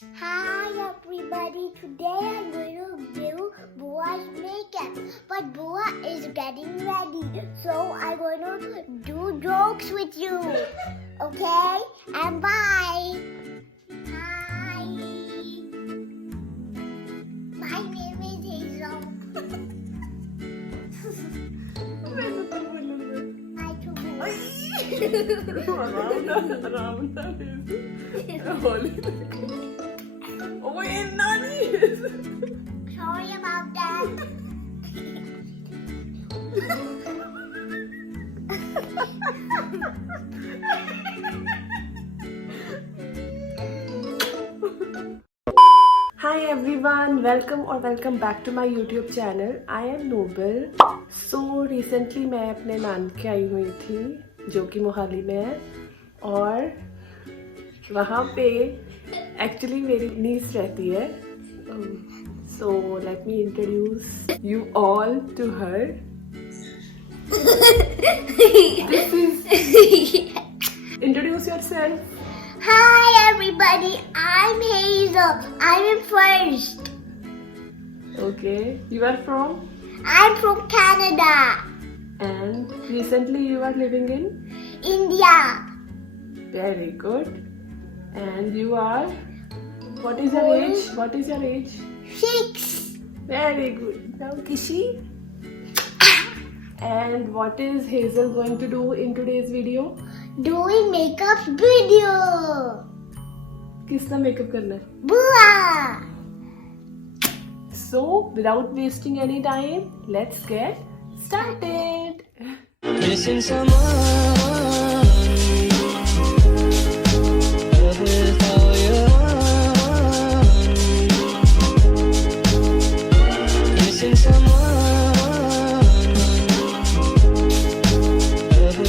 Hi everybody, today I'm going to do Bua's makeup. But Bua is getting ready, so I'm going to do jokes with you. Okay? And bye! Hi! My name is Hazel. Hi to Sorry about that. Hi everyone, welcome back to my YouTube channel. I am Noble. So recently मैं अपने नानके आई हुई थी जो कि मोहाली में है और वहाँ पे एक्चुअली मेरी नीस रहती है. So let me introduce you all to her. Introduce yourself. Hi everybody, I'm Hazel. I'm in first. Okay, you are from? I'm from Canada, And recently you are living in? India. Very good. And you are? What is your age? What is your age? 6. Very good. Now Kishi. And what is Hazel going to do in today's video? Doing makeup video. किसका makeup करना है? Bua. So without wasting any time, let's get started. Missing someone with all your missing someone with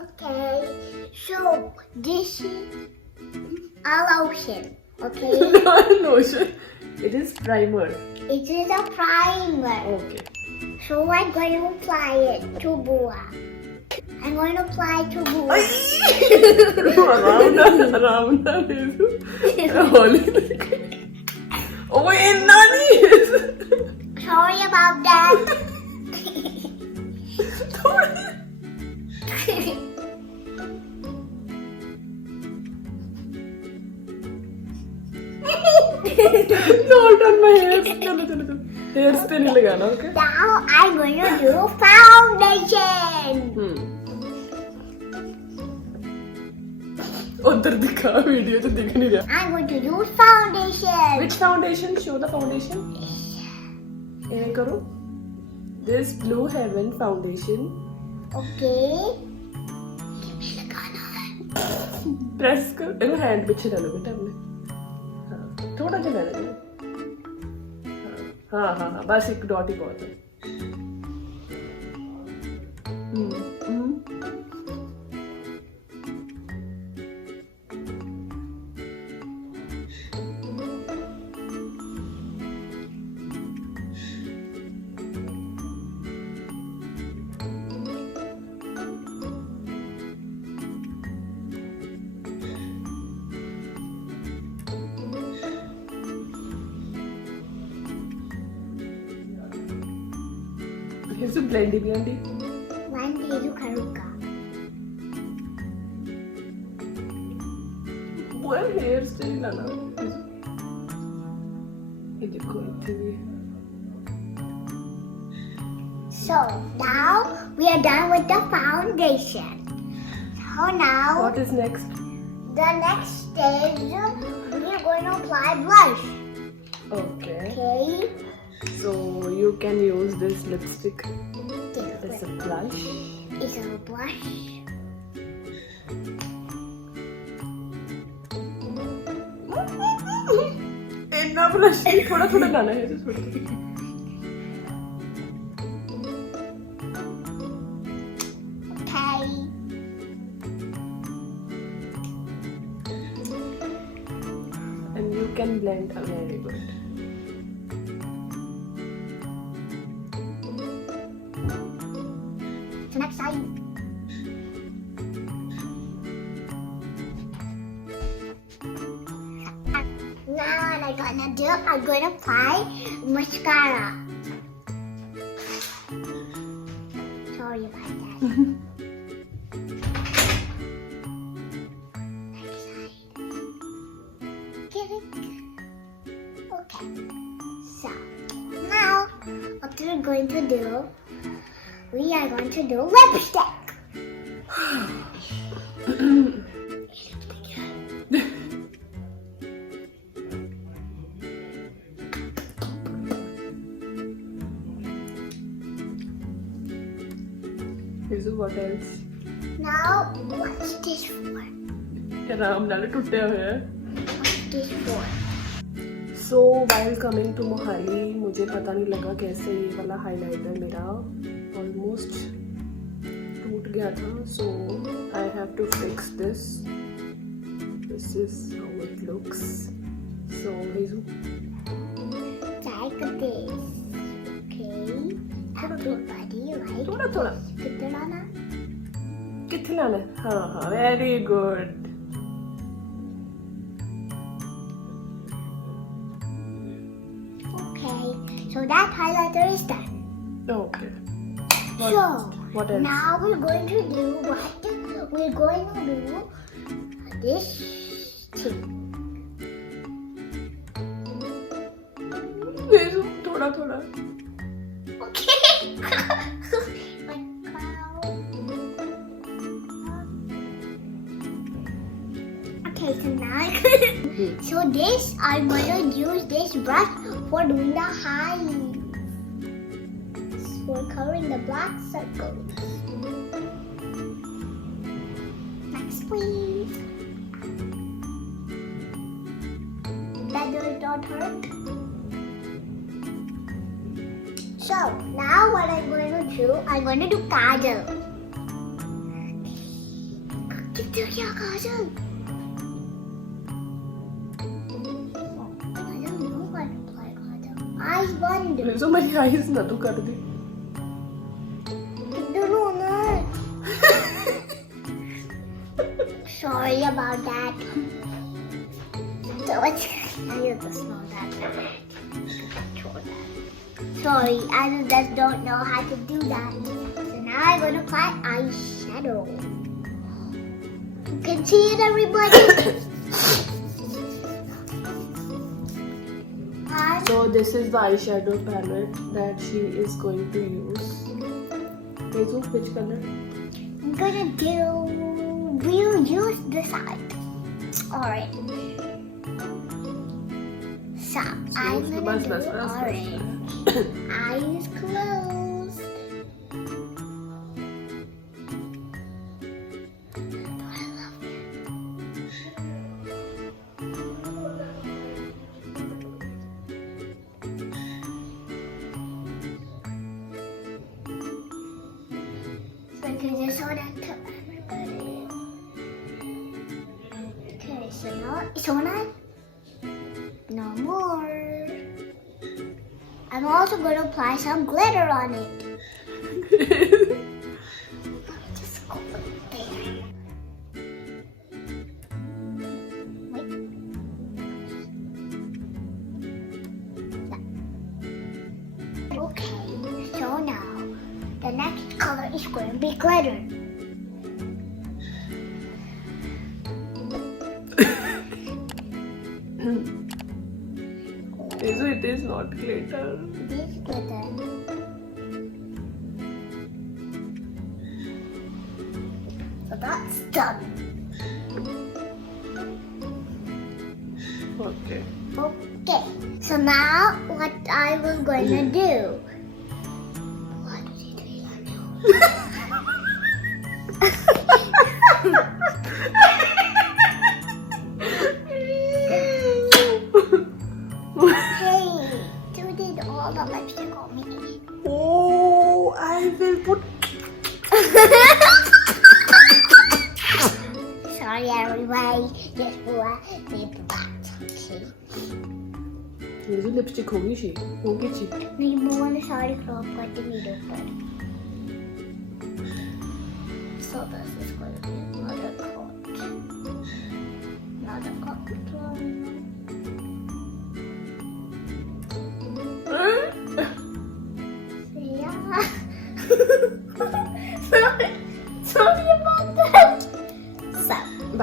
Okay, so this is a lotion. Okay, Lotion. It is primer. it is a primer. Okay. So I'm going to apply it to Bua. I'm going to apply to Bua. Around Oh wait, Nani! Sorry about that. Not on my hair. चलो. Hair पे नहीं लगाना, okay? Now I'm going to do foundation. उधर दिखा video तो दिख नहीं रहा. I'm going to use foundation. Which foundation? Show the foundation. ये करो. This Blue Heaven foundation. Okay. Press कर. इनको hand पीछे डालो बेटा अपने. हाँ. थोड़ा सा डालो. हाँ. बस एक डॉट ही बहुत है. Here's a blendy. One day you karuka. Well, hair still लाना. ये देखो इतने भी. So now we are done with the foundation. So now What is next? the next stage we are going to apply blush. Okay. Okay. So you can use this lipstick This as a blush. is a blush. इतना blush नहीं, थोड़ा लाना है just थोड़ा. Okay. And you can blend very good. So next side. I'm gonna do? I'm gonna apply mascara. Sorry about that. Next side. Get it? Okay. So now what we're going to do? We are going to do lipstick. Hazel, what else? Now, what's this for? आराम नाल टुट्टिया होया है. What's this for? So while coming to Mohali, मुझे पता नहीं लगा कैसे ये वाला हाइलाइटर मेरा ऑलमोस्ट टूट गया था. So I have to fix this. This is how it looks. So Hazel, Like this. Okay. Everybody like थोड़ा थोड़ा कितना ना? किथे लाना है? हाँ हाँ, very good. Okay. So that highlighter is done. Okay. So What else? now we're going to do what? We're going to do this thing. Hazel, थोड़ा थोड़ा. Okay. Okay, so now so this I'm going to use this brush for doing the highs, for covering the black circles. Next, please. That does not hurt. So now what I'm going to do? I'm going to do kajal. कितना क्या काजल? Eyes bond. Hazel, मेरी eyes ना तू कर दे. कितना ना? Sorry about that. So it's I just know that. Sorry, I just don't know how to do that. So now I'm going to apply eyeshadow. You can see it, everybody. So this is the eyeshadow palette that she is going to use. Hazel, which color? I'm gonna do. We'll use the side. Alright. So I'm gonna bus, do bus, bus, bus. orange. Eyes closed. I love it. So I can just show that to everybody. Okay, so now it's on. No more. I'm also going to apply some glitter on it. Just go there. Wait. Okay, so now the next color is going to be glitter. Hazel, it is not glitter. This glitter. So that's done. Okay. Okay. So now what I was going to do. What did we do? Hey, you did all the lipstick on me. Oh, I will put. Sorry, everybody. Just for the black. Okay. Hazel, lipstick होगी she, होगी ची. नहीं वो वाले सारे crop करके video पर. So this is going to be another coat. Another coat.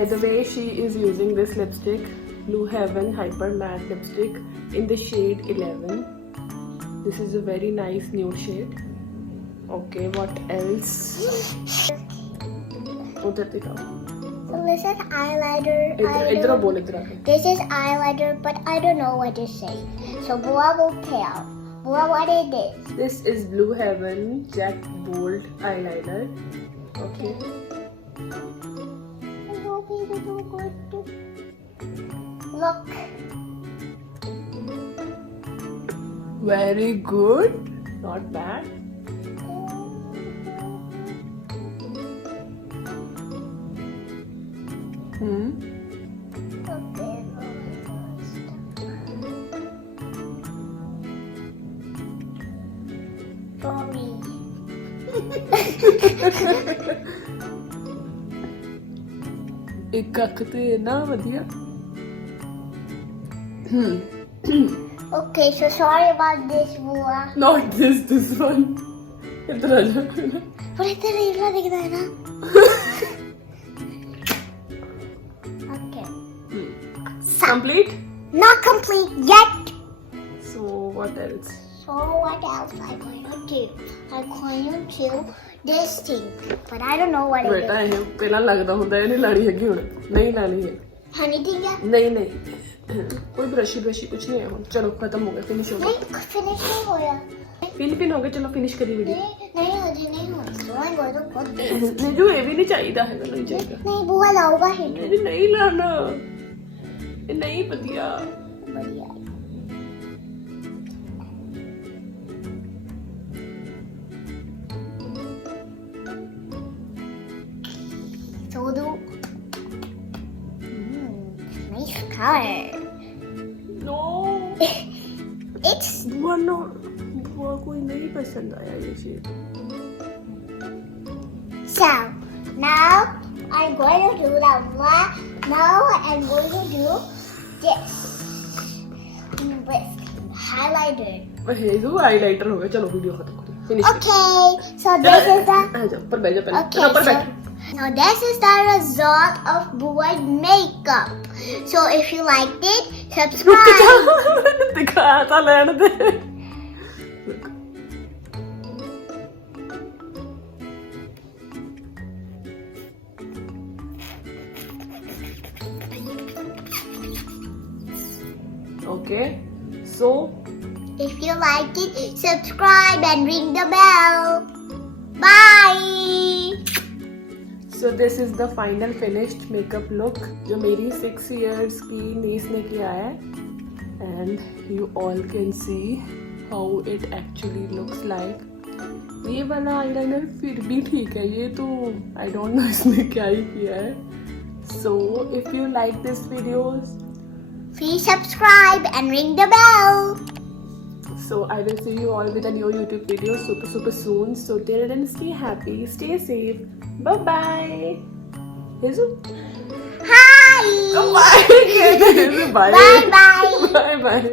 By the way, she is using this lipstick, Blue Heaven Hyper Matte lipstick in the shade 11. This is a very nice nude shade. Okay, what else? उधर दिखाओ. So this is eyeliner. इधर बोल इधर आके. This is eyeliner, but I don't know what to say. So Bua will tell. Bua, what it is? This is Blue Heaven Jack Bold eyeliner. Okay. I hope it will good. Look. Very good. Not bad. Sorry. एक ਅੱਖ ਤੇ ਨਾ ਵਧੀਆ. Okay, so sorry about this, Bua. Not this one. इधर आ जा. But it's really दिखता है ना. Okay. Complete? Not complete yet. So what else? So what else I'm going to do? I'm going to do this thing, but I don't know what it ਬੇਟਾ is. ਇਹ ਪਹਿਲਾਂ ਲੱਗਦਾ ਹੁੰਦਾ ਇਹਨੇ ਲਾਣੀ ਹੈਗੀ ਹੁਣ. ਨਹੀਂ ਲਾਣੀ ਹੈ. Honey thing ya? नहीं कोई ब्रशी कुछ नहीं है. चलो खत्म हो गया, फिनिश हो गया. नहीं, finish नहीं होया. पिन हो गया. चलो फिनिश करी वीडियो. नहीं अजय नहीं हो. So I'm going to put this. नहीं जो ये भी नहीं चाहिए है. नहीं चाहिए. नहीं बुआ लाऊंगा ही. नहीं लाना. ये नहीं बढ़िया. बढ़िया. So do. Nice color. No. It's बुआ नो बुआ कोई नहीं पसंद आया ये shade. so. Now I'm going to do that one. Now I'm going to do this with highlighter. Hazel highlighter हो गया. चलो वीडियो खत्म करो. Finish. Okay, so this is the. आ जाओ पर बैठ जा पहले. Okay, ऊपर बैठ. now this is the result of Bua's makeup. So if you liked it, subscribe. दिखा था लेने दे. Okay, so If you liked it, subscribe and ring the bell. Bye. So this is the final finished makeup look जो मेरी 6 years की niece ने किया है. And you all can see how it actually looks like. ये वाला eyeliner फिर भी ठीक है. ये तो I don't know इसने क्या ही किया है. So if you like this videos, Please subscribe and ring the bell. so I will see you all with a new YouTube video super soon. So till then, stay happy, stay safe. Bye bye. Hazel? Hi. Bye. Bye. Bye bye. Bye bye.